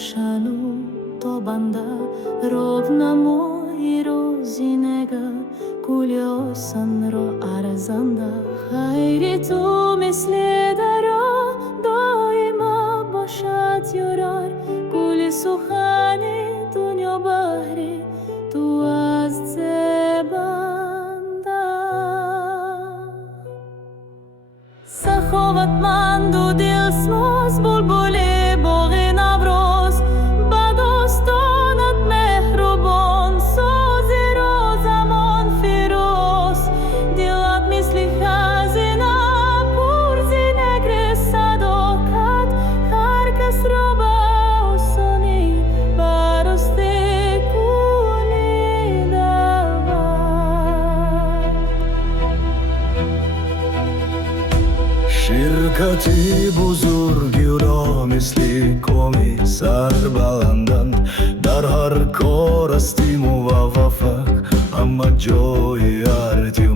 شانو تو بنده رب نمایی روزی نگه کلیاسن را ارزنده خیری تو مثل درا دایما باشد یارار کلی سخنی دنیا بهری تو از زبنده سخاوتمند و دلسوز بلبل باغ نوروز به داستانت مهربان ساز را زمان فراز دلت مثل خزینه پر ز نگر صداقت هر کس را به آسانی براسته کنی دعوت شرکتی بزرگی را مثل کومی سر بلندند در هر کار استیم و موفق اما جای ارتی